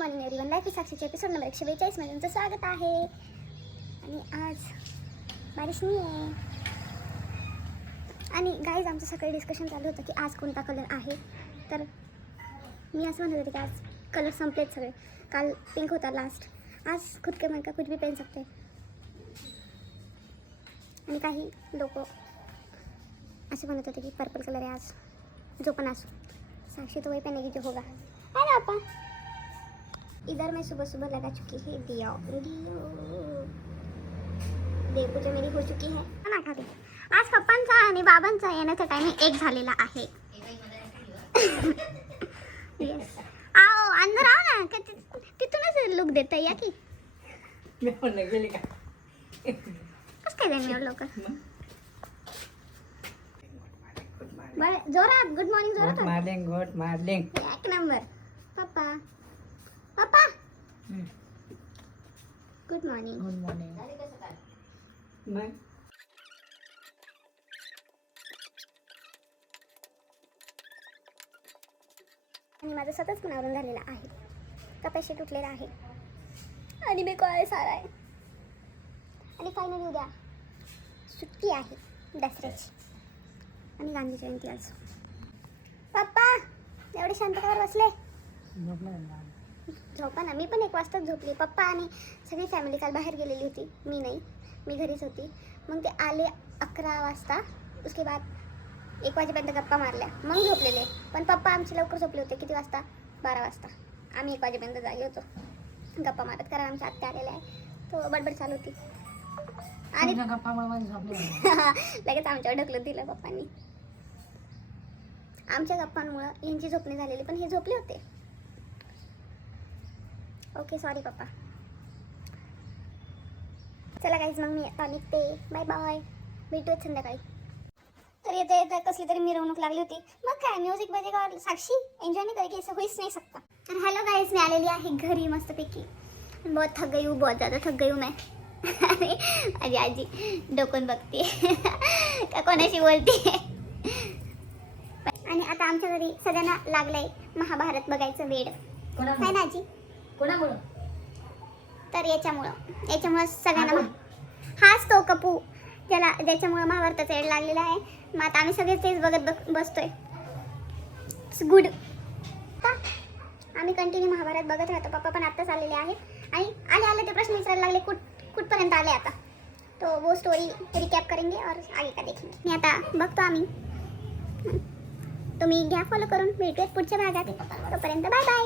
Morning everyone. Life is साक्षीच्या episode number 142 मध्ये तुमचं स्वागत आहे. आणि आज बारिश नाही आहे. आणि गाईज आमचं सकाळी डिस्कशन चालू होतं की आज कोणता कलर आहे. तर मी असं म्हणत होते की आज कलर संपलेत सगळे. काल पिंक होता लास्ट. आज खुद के मन का कुछ भी पहन सकते. आणि काही लोक असे म्हणत होते की पर्पल कलर आहे आज, जो पण असो. साक्षी तो वही पहनेगी जो होगा, है ना पापा. इधर मैं सुबह सुबह लगा चुकी है दिया. देव पूजा मेरी हो चुकी है ना. खाली आज पप्पांचा आणि बाबांचा येण्याचा टायमिंग एक झालेला आहे. येस, आओ अंदर आओ ना. तिथूनच लुक देता या की मी पण गेली का कसं काय जाईन मी लवकर. बरं जोरात गुड मॉर्निंग. जोरात गुड मॉर्निंग एक नंबर. पप्पा पप्पा गुड मॉर्निंग. नाही आणि माझं सतत पण आवरून झालेलं आहे. कपाशी तुटलेला आहे आणि मी कॉल सारा आहे. आणि फायनली उद्या सुट्टी आहे दसऱ्याची आणि गांधी जयंती आज. पप्पा एवढे शांत कावर बसले. झोपा ना. मी पण 1 वाजताच झोपली. पप्पा आणि सगळी फॅमिली काल बाहेर गेलेली होती. मी नाही, मी घरीच होती. मग ते आले 11 वाजता. उसके बाद 1 वाजेपर्यंत गप्पा मारल्या, मग झोपलेले. पण पप्पा आमचे लवकर झोपले होते. किती वाजता? 12 वाजता. आम्ही 1 वाजेपर्यंत जागे होतो गप्पा मारत, कारण आमच्या आत्या आलेल्या आहे. तो बडबड चालू होती आणि लगेच आमच्यावर ढकलून दिलं पप्पांनी. आमच्या गप्पांमुळं यांची झोपणी झालेली, पण हे झोपले होते. ओके सॉरी पप्पा. चला गाईज मग मी आता निघते. बाय बाय, भेटूयात संध्याकाळी. तर येते कसली तरी मिरवणूक लागली होती. मग काय म्युझिक बजेगा और साक्षी एंजॉय नहीं करेगी, ऐसा होईच नहीं सकता. तर हॅलो गाईज, मी आलेली आहे घरी मस्तपैकी. बहुत थक गई हूँ, बहुत ज़्यादा थक गई हूँ मैं. अरे माझी आजी डोकून बघते का कोणाशी बोलते. आणि आता आमच्या घरी सगळ्यांना लागलंय महाभारत बघायचं वेड. काय ना आजी? कोणामुळं? तर याच्यामुळं सगळ्यांना हाच तो कपू ज्याच्यामुळं महाभारताचं वेड लागलेला आहे. मग आता आम्ही सगळे तेच बघत बसतोय. गुड. आम्ही कंटिन्यू महाभारत बघत राहतो. पप्पा पण आत्ताच आलेले आहेत आणि आले ते प्रश्न विचारायला लागले कुठपर्यंत आले आता. तो वो स्टोरी रिकॅप करेंगे और आगे का देखेंगे. मी आता बघतो आम्ही. तुम्ही घ्या फॉलो करून. भेटूयात पुढच्या भागात. तोपर्यंत बाय बाय.